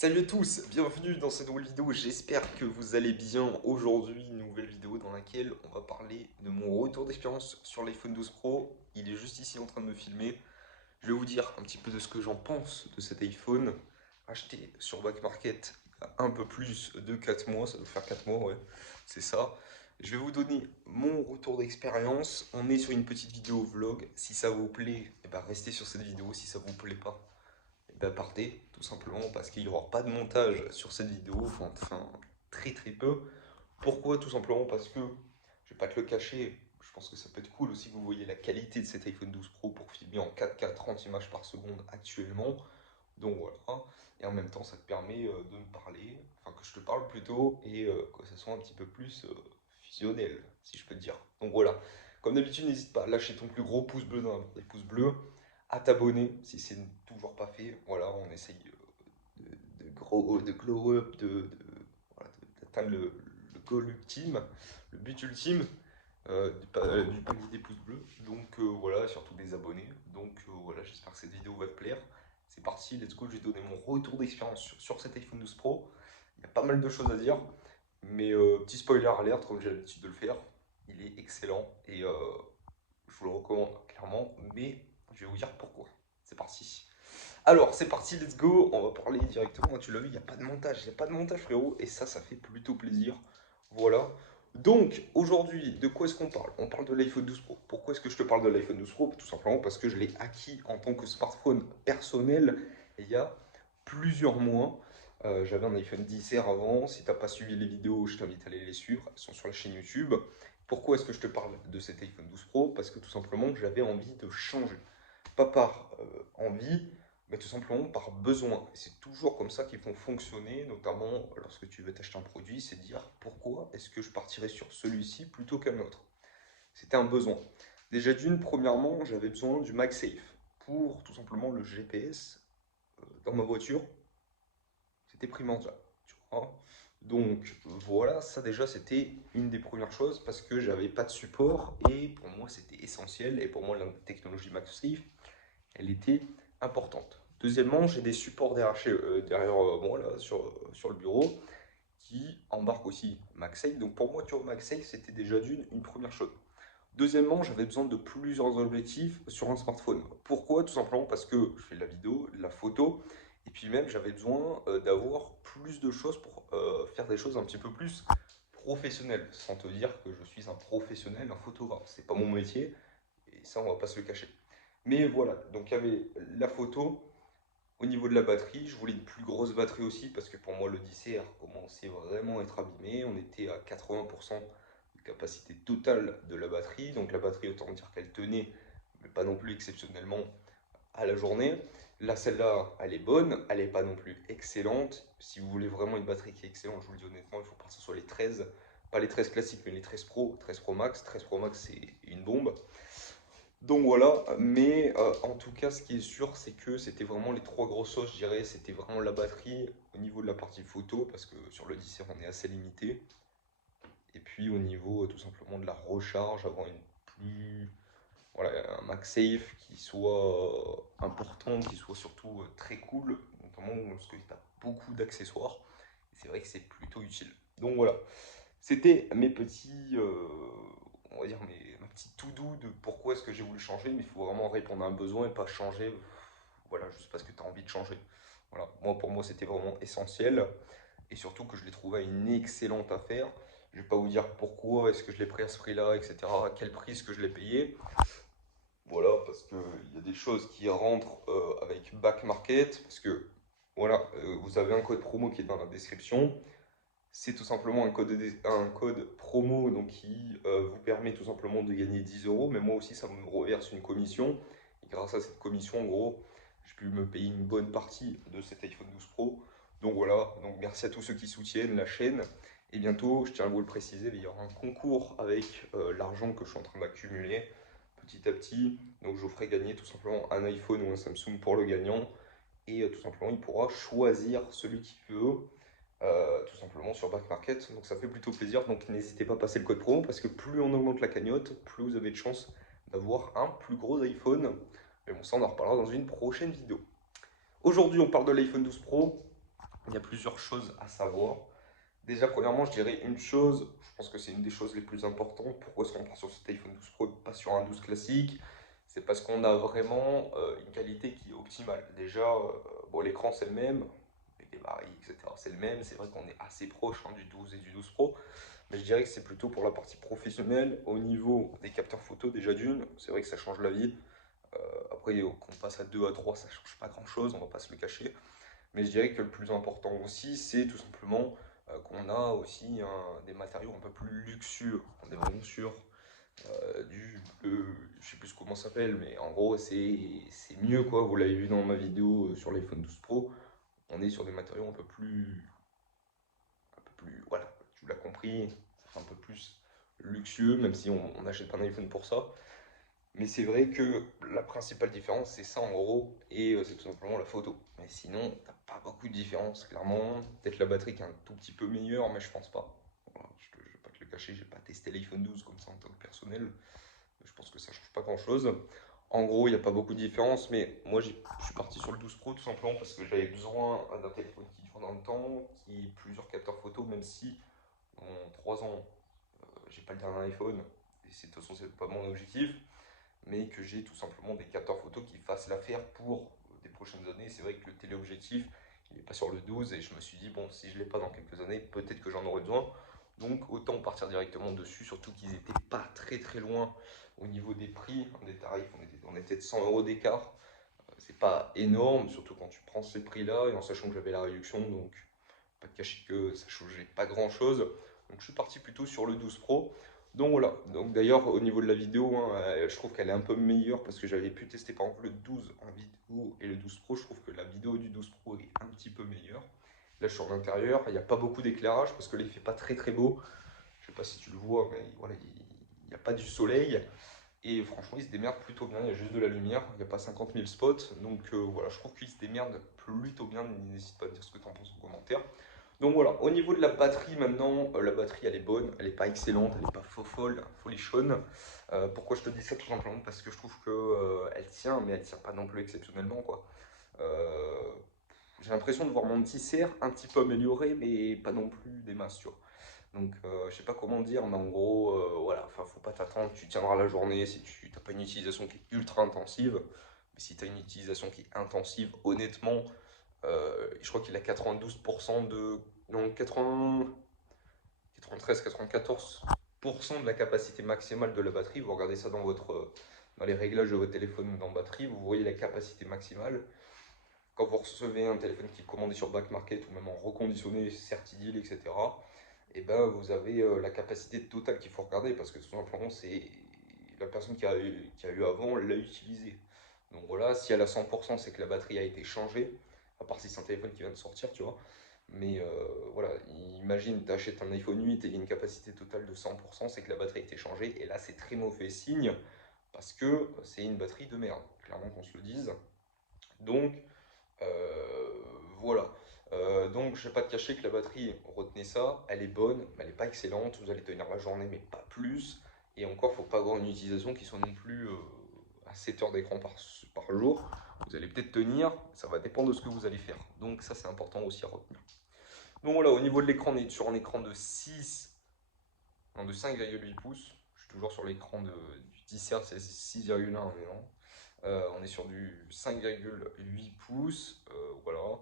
Salut à tous, bienvenue dans cette nouvelle vidéo, j'espère que vous allez bien. Aujourd'hui, une nouvelle vidéo dans laquelle on va parler de mon retour d'expérience sur l'iPhone 12 Pro. Il est juste ici en train de me filmer. Je vais vous dire un petit peu de ce que j'en pense de cet iPhone acheté sur Back Market il y a un peu plus de 4 mois, ça doit faire 4 mois, ouais, c'est ça. Je vais vous donner mon retour d'expérience. On est sur une petite vidéo vlog. Si ça vous plaît, eh ben restez sur cette vidéo. Si ça vous plaît pas, eh ben partez, tout simplement parce qu'il n'y aura pas de montage sur cette vidéo, enfin très très peu. Pourquoi? Tout simplement parce que, je vais pas te le cacher, je pense que ça peut être cool aussi que vous voyez la qualité de cet iPhone 12 Pro pour filmer en 4K 30 images par seconde actuellement. Donc voilà, et en même temps ça te permet de me parler, enfin que je te parle plutôt, et que ça soit un petit peu plus fusionnel, si je peux te dire. Donc voilà, comme d'habitude, n'hésite pas à lâcher ton plus gros pouce bleu dans la barre des pouces bleus, à t'abonner si c'est toujours pas fait. Voilà, on essaye de glow up, voilà, d'atteindre le goal ultime, le but ultime du palier des pouces bleus. Donc voilà, surtout des abonnés. Donc voilà, j'espère que cette vidéo va te plaire. C'est parti, let's go, je vais donner mon retour d'expérience sur cet iPhone 12 Pro. Il y a pas mal de choses à dire, mais petit spoiler alert, comme j'ai l'habitude de le faire, il est excellent et je vous le recommande clairement, mais je vais vous dire pourquoi. C'est parti. Alors, c'est parti, let's go. On va parler directement. Tu l'as vu, il n'y a pas de montage. Il n'y a pas de montage, frérot. Et ça fait plutôt plaisir. Voilà. Donc, aujourd'hui, de quoi est-ce qu'on parle? On parle de l'iPhone 12 Pro. Pourquoi est-ce que je te parle de l'iPhone 12 Pro? Tout simplement parce que je l'ai acquis en tant que smartphone personnel il y a plusieurs mois. J'avais un iPhone 10R avant. Si tu n'as pas suivi les vidéos, je t'invite à aller les suivre. Elles sont sur la chaîne YouTube. Pourquoi est-ce que je te parle de cet iPhone 12 Pro? Parce que tout simplement, j'avais envie de changer. Pas par envie, mais tout simplement par besoin. Et c'est toujours comme ça qu'ils font fonctionner, notamment lorsque tu veux t'acheter un produit, c'est dire pourquoi est-ce que je partirais sur celui-ci plutôt qu'un autre. C'était un besoin. Déjà d'une, premièrement, j'avais besoin du MagSafe pour tout simplement le GPS dans ma voiture. C'était primordial. Tu vois. Donc voilà, ça déjà c'était une des premières choses parce que j'avais pas de support et pour moi c'était essentiel et pour moi la technologie MagSafe elle était importante. Deuxièmement, j'ai des supports derrière moi là, sur le bureau qui embarquent aussi MagSafe. Donc pour moi, tu vois, MagSafe, c'était déjà une première chose. Deuxièmement, j'avais besoin de plusieurs objectifs sur un smartphone. Pourquoi? Tout simplement parce que je fais de la vidéo, de la photo, et puis même j'avais besoin d'avoir plus de choses pour faire des choses un petit peu plus professionnelles, sans te dire que je suis un professionnel, un photographe. C'est pas mon métier, et ça, on va pas se le cacher. Mais voilà, donc il y avait la photo. Au niveau de la batterie, je voulais une plus grosse batterie aussi parce que pour moi le 10R commençait vraiment à être abîmé. On était à 80% de capacité totale de la batterie. Donc la batterie, autant dire qu'elle tenait, mais pas non plus exceptionnellement à la journée. Là, celle-là, elle est bonne, elle n'est pas non plus excellente. Si vous voulez vraiment une batterie qui est excellente, je vous le dis honnêtement, il faut partir sur les 13. Pas les 13 classiques, mais les 13 Pro, 13 Pro Max. 13 Pro Max, c'est une bombe. Donc voilà, mais en tout cas, ce qui est sûr, c'est que c'était vraiment les trois grosses choses, je dirais. C'était vraiment la batterie au niveau de la partie photo, parce que sur le 10R, on est assez limité. Et puis au niveau tout simplement de la recharge, avoir une plus, voilà, un MagSafe qui soit important, qui soit surtout très cool, notamment lorsque tu as beaucoup d'accessoires. Et c'est vrai que c'est plutôt utile. Donc voilà, c'était mes petits, on va dire ma petite to-do de pourquoi est-ce que j'ai voulu changer, mais il faut vraiment répondre à un besoin et pas changer, voilà, juste parce que tu as envie de changer. Voilà, moi pour moi c'était vraiment essentiel et surtout que je l'ai trouvé une excellente affaire. Je vais pas vous dire pourquoi est-ce que je l'ai pris à ce prix-là, etc. À quel prix est-ce que je l'ai payé. Voilà, parce qu'il y a des choses qui rentrent avec Back Market, parce que voilà, vous avez un code promo qui est dans la description. C'est tout simplement un code promo donc, qui vous permet tout simplement de gagner 10 euros. Mais moi aussi, ça me reverse une commission. Et grâce à cette commission, en gros, je peux me payer une bonne partie de cet iPhone 12 Pro. Donc voilà, donc merci à tous ceux qui soutiennent la chaîne. Et bientôt, je tiens à vous le préciser, il y aura un concours avec l'argent que je suis en train d'accumuler petit à petit. Donc je vous ferai gagner tout simplement un iPhone ou un Samsung pour le gagnant. Et tout simplement, il pourra choisir celui qu'il veut tout simplement sur Back Market. Donc ça fait plutôt plaisir. Donc n'hésitez pas à passer le code promo parce que plus on augmente la cagnotte, plus vous avez de chances d'avoir un plus gros iPhone. Mais bon, ça on en reparlera dans une prochaine vidéo. Aujourd'hui, on parle de l'iPhone 12 Pro. il y a plusieurs choses à savoir. Déjà, premièrement, je dirais une chose, je pense que c'est une des choses les plus importantes. Pourquoi est-ce qu'on part sur cet iPhone 12 Pro et pas sur un 12 classique? C'est parce qu'on a vraiment une qualité qui est optimale. Déjà, bon, l'écran c'est le même, les gabarits, etc. c'est le même. C'est vrai qu'on est assez proche hein, du 12 et du 12 Pro. Mais je dirais que c'est plutôt pour la partie professionnelle. Au niveau des capteurs photo, déjà d'une, c'est vrai que ça change la vie. Après, qu'on passe à 2 à 3, ça change pas grand-chose, on va pas se le cacher. Mais je dirais que le plus important aussi, c'est tout simplement qu'on a aussi des matériaux un peu plus luxueux. On est vraiment sur je sais plus comment ça s'appelle, mais en gros, c'est mieux quoi. Vous l'avez vu dans ma vidéo sur l'iPhone 12 Pro. On est sur des matériaux voilà, tu l'as compris, ça fait un peu plus luxueux, même si on n'achète pas un iPhone pour ça. Mais c'est vrai que la principale différence, c'est ça en gros, et c'est tout simplement la photo. Mais sinon, t'as pas beaucoup de différence, clairement. Peut-être la batterie qui est un tout petit peu meilleure, mais je pense pas. Voilà, je vais pas te le cacher, j'ai pas testé l'iPhone 12 comme ça en tant que personnel. Je pense que ça change pas grand-chose. En gros, il n'y a pas beaucoup de différence, mais moi je suis parti sur le 12 Pro tout simplement parce que j'avais besoin d'un téléphone qui dure dans le temps, qui ait plusieurs capteurs photo, même si en 3 ans, j'ai pas le dernier iPhone, et de toute façon, c'est pas mon objectif, mais que j'ai tout simplement des capteurs photo qui fassent l'affaire pour des prochaines années. C'est vrai que le téléobjectif, il n'est pas sur le 12 et je me suis dit, bon, si je ne l'ai pas dans quelques années, peut-être que j'en aurai besoin. Donc autant partir directement dessus, surtout qu'ils n'étaient pas très loin au niveau des prix, des tarifs, on était de 100 € d'écart. C'est pas énorme, surtout quand tu prends ces prix-là et en sachant que j'avais la réduction, donc pas de cacher que ça changeait pas grand-chose. Donc je suis parti plutôt sur le 12 Pro. Donc voilà, donc d'ailleurs au niveau de la vidéo, hein, je trouve qu'elle est un peu meilleure parce que j'avais pu tester par exemple le 12 en vidéo et le 12 Pro, je trouve que la vidéo du 12 Pro est un petit peu meilleure. Là je suis en intérieur, il n'y a pas beaucoup d'éclairage parce que là il fait pas très beau. Je sais pas si tu le vois, mais voilà, il n'y a pas du soleil. Et franchement, il se démerde plutôt bien. Il y a juste de la lumière. Il n'y a pas 50 000 spots. Donc voilà, je trouve qu'il se démerde plutôt bien. N'hésite pas à me dire ce que tu en penses en commentaire. Donc voilà, au niveau de la batterie maintenant, la batterie elle est bonne, elle n'est pas excellente, elle n'est pas folle, folichonne. Pourquoi je te dis ça? Tout simplement parce que je trouve que elle tient, mais elle tient pas non plus exceptionnellement quoi. Euh, j'ai l'impression de voir mon petit cerf un petit peu amélioré, mais pas non plus des masses, tu vois. Donc, je sais pas comment dire, mais en gros, voilà, enfin, faut pas t'attendre, tu tiendras la journée si tu n'as pas une utilisation qui est ultra intensive. Mais si tu as une utilisation qui est intensive, honnêtement, je crois qu'il a 92% de. Non, 80, 93, 94% de la capacité maximale de la batterie. Vous regardez ça dans les réglages de votre téléphone dans batterie, vous voyez la capacité maximale. Quand vous recevez un téléphone qui est commandé sur Back Market ou même en reconditionné, Certideal, etc., et ben vous avez la capacité totale qu'il faut regarder parce que tout simplement c'est la personne qui a eu avant l'a utilisé. Donc voilà, si elle a 100%, c'est que la batterie a été changée, à part si c'est un téléphone qui vient de sortir, tu vois. Mais voilà, imagine, tu achètes un iPhone 8 et il y a une capacité totale de 100%, c'est que la batterie a été changée. Et là, c'est très mauvais signe parce que c'est une batterie de merde, clairement qu'on se le dise. Donc, voilà. Donc, je ne vais pas te cacher que la batterie, retenez ça, elle est bonne, mais elle n'est pas excellente. Vous allez tenir la journée, mais pas plus. Et encore, il ne faut pas avoir une utilisation qui soit non plus à 7 heures d'écran par jour. Vous allez peut-être tenir, ça va dépendre de ce que vous allez faire. Donc, ça, c'est important aussi à retenir. Donc, voilà, au niveau de l'écran, on est sur un écran de 6, non, de 5,8 pouces. Je suis toujours sur l'écran du 10 Hz, c'est 6,1 maintenant. On est sur du 5,8 pouces, voilà.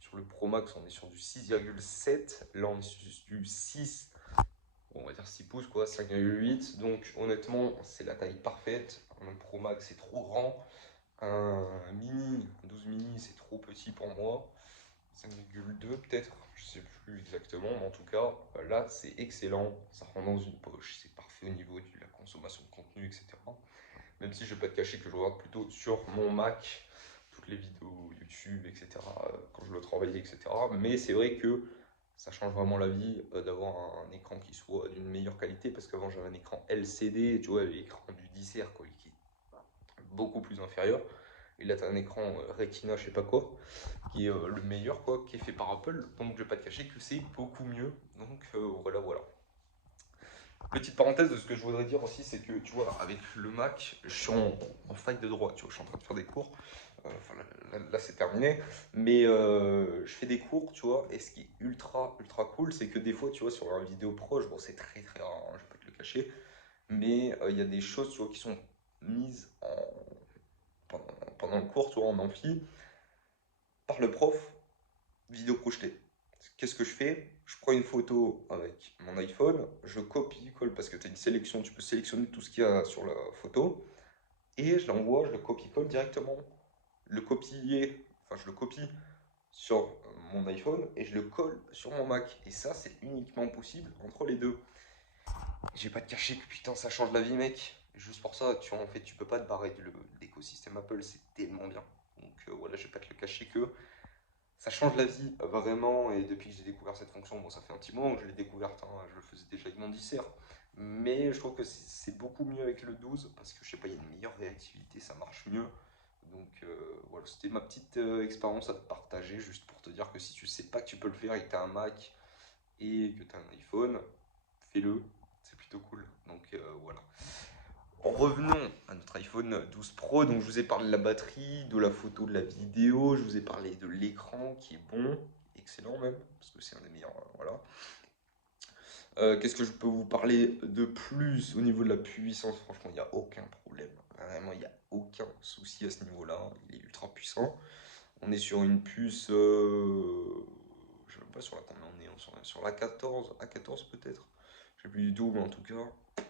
Sur le Pro Max, on est sur du 6,7. Là, on est sur du 6, on va dire 6 pouces, quoi, 5,8. Donc, honnêtement, c'est la taille parfaite. Un Pro Max, c'est trop grand. Un mini, un 12 mini, c'est trop petit pour moi. 5,2 peut-être, je sais plus exactement, mais en tout cas, là, c'est excellent. Ça rentre dans une poche, c'est parfait au niveau de la consommation de contenu, etc. Même si je ne vais pas te cacher que je regarde plutôt sur mon Mac toutes les vidéos YouTube, etc. Quand je dois travailler, etc. Mais c'est vrai que ça change vraiment la vie d'avoir un écran qui soit d'une meilleure qualité parce qu'avant j'avais un écran LCD, tu vois, l'écran du 10R quoi, qui est beaucoup plus inférieur. Et là, tu as un écran Retina, je sais pas quoi, qui est le meilleur, quoi, qui est fait par Apple. Donc, je vais pas te cacher que c'est beaucoup mieux. Donc, voilà. Petite parenthèse de ce que je voudrais dire aussi, c'est que tu vois, avec le Mac, je suis en fac de droit, tu vois, je suis en train de faire des cours. Enfin, là, c'est terminé. Mais je fais des cours, tu vois. Et ce qui est ultra cool, c'est que des fois, tu vois, sur la vidéo proche, bon, c'est très rare, hein, je vais pas te le cacher. Mais il y a des choses, tu vois, qui sont mises pendant le cours, tu vois, en amphi, par le prof, vidéo projetée. Qu'est-ce que je fais? Je prends une photo avec mon iPhone, je copie-colle parce que tu as une sélection, tu peux sélectionner tout ce qu'il y a sur la photo, et je l'envoie, je le copie-colle directement. Le copier, enfin je le copie sur mon iPhone et je le colle sur mon Mac. Et ça, c'est uniquement possible entre les deux. J'ai pas de cacher que putain, ça change la vie, mec. Juste pour ça, tu en fait, tu peux pas te barrer de l'écosystème Apple, c'est tellement bien. Donc voilà, je vais pas te le cacher que ça change la vie vraiment. Et depuis que j'ai découvert cette fonction, bon, ça fait un petit moment que je l'ai découverte, hein, je le faisais déjà avec mon dissert. Mais je trouve que c'est beaucoup mieux avec le 12 parce que je sais pas, il y a une meilleure réactivité, ça marche mieux. Donc voilà, c'était ma petite expérience à te partager, juste pour te dire que si tu sais pas que tu peux le faire et que tu as un Mac et que tu as un iPhone, fais-le, c'est plutôt cool. Donc voilà. Revenons à notre iPhone 12 Pro. Donc je vous ai parlé de la batterie, de la photo, de la vidéo, je vous ai parlé de l'écran qui est bon, excellent même, parce que c'est un des meilleurs. Voilà. Qu'est-ce que je peux vous parler de plus au niveau de la puissance? Franchement, il n'y a aucun problème. Vraiment, il n'y a aucun souci à ce niveau-là. Il est ultra puissant. On est sur une puce, je ne sais même pas sur la combien on est, sur la 14, A14 peut-être. Je ne sais plus du tout, mais en tout cas,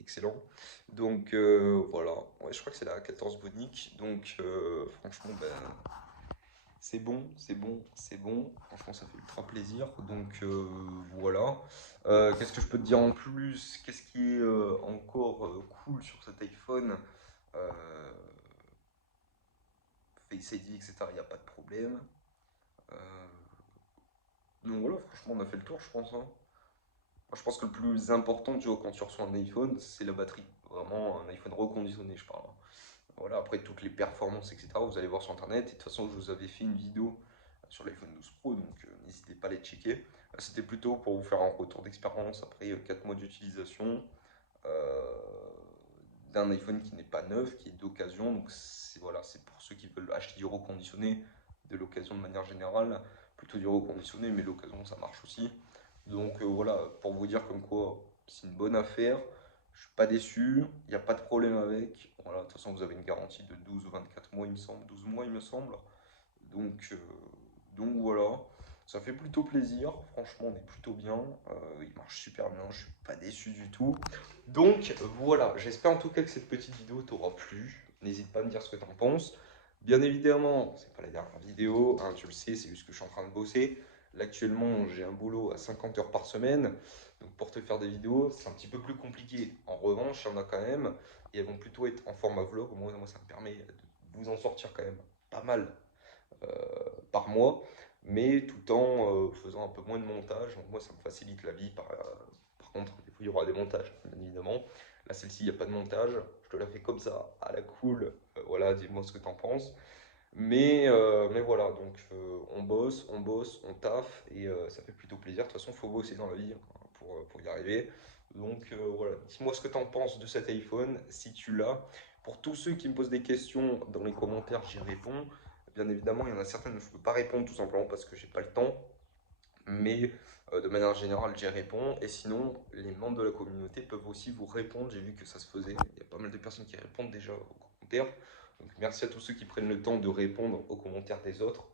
excellent. Donc voilà, ouais, je crois que c'est la 14 Bionic. Donc franchement, ben, c'est bon, c'est bon. Franchement, ça fait ultra plaisir. Donc voilà. Qu'est-ce que je peux te dire en plus? Qu'est-ce qui est encore cool sur cet iPhone? Euh, Face ID, etc. Il n'y a pas de problème. Euh, donc voilà, franchement, on a fait le tour, je pense, hein. Moi, je pense que le plus important, tu vois, quand tu reçois un iPhone, c'est la batterie. Vraiment, un iPhone reconditionné, je parle, hein. Voilà, après toutes les performances, etc., vous allez voir sur internet. Et de toute façon, je vous avais fait une vidéo sur l'iPhone 12 Pro, donc n'hésitez pas à les checker. C'était plutôt pour vous faire un retour d'expérience après 4 mois d'utilisation euh, d'un iPhone qui n'est pas neuf, qui est d'occasion. Donc c'est voilà, c'est pour ceux qui veulent acheter du reconditionné, de l'occasion de manière générale, plutôt du reconditionné, mais l'occasion ça marche aussi. Donc voilà, pour vous dire comme quoi c'est une bonne affaire. Je suis pas déçu, il n'y a pas de problème avec. Voilà, de toute façon, vous avez une garantie de 12 ou 24 mois, il me semble, 12 mois, il me semble. Donc, euh, donc voilà, ça fait plutôt plaisir. Franchement, on est plutôt bien. Il marche super bien, je suis pas déçu du tout. Donc voilà, j'espère en tout cas que cette petite vidéo t'aura plu. N'hésite pas à me dire ce que tu en penses. Bien évidemment, c'est pas la dernière vidéo, hein, tu le sais, c'est juste que je suis en train de bosser. Là, actuellement, j'ai un boulot à 50 heures par semaine. Donc pour te faire des vidéos, c'est un petit peu plus compliqué. En revanche, il y en a quand même. Et elles vont plutôt être en format vlog. Moi, ça me permet de vous en sortir quand même pas mal euh, par mois. Mais tout en faisant un peu moins de montage. Donc moi, ça me facilite la vie. Par contre, des fois, il y aura des montages, bien évidemment. Là, celle-ci, il n'y a pas de montage. Je te la fais comme ça, à la cool. Voilà, dis-moi ce que tu en penses. Mais voilà, donc on taffe et ça fait plutôt plaisir. De toute façon, il faut bosser dans la vie, hein, pour y arriver. Donc voilà, dis-moi ce que tu en penses de cet iPhone, si tu l'as. Pour tous ceux qui me posent des questions dans les commentaires, j'y réponds. Bien évidemment, il y en a certaines où je ne peux pas répondre tout simplement parce que j'ai pas le temps. Mais de manière générale, j'y réponds. Et sinon, les membres de la communauté peuvent aussi vous répondre. J'ai vu que ça se faisait. Il y a pas mal de personnes qui répondent déjà aux commentaires. Donc merci à tous ceux qui prennent le temps de répondre aux commentaires des autres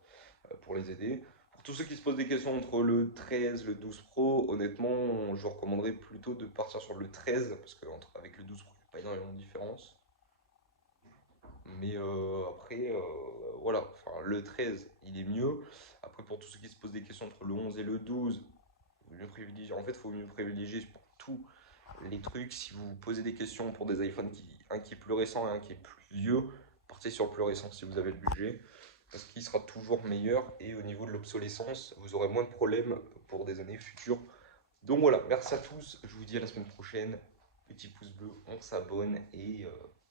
pour les aider. Pour tous ceux qui se posent des questions entre le 13 et le 12 Pro, honnêtement, je vous recommanderais plutôt de partir sur le 13 parce qu'avec le 12 Pro, il n'y a pas énormément de différence. Mais après, voilà, enfin, le 13, il est mieux. Après, pour tous ceux qui se posent des questions entre le 11 et le 12, mieux privilégier. En fait, il faut mieux privilégier pour tous les trucs. Si vous posez des questions pour des iPhones, un qui est plus récent et un qui est plus vieux, partez sur le plus récent si vous avez le budget. Parce qu'il sera toujours meilleur. Et au niveau de l'obsolescence, vous aurez moins de problèmes pour des années futures. Donc voilà, merci à tous. Je vous dis à la semaine prochaine. Petit pouce bleu, on s'abonne. Et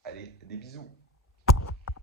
allez, des bisous.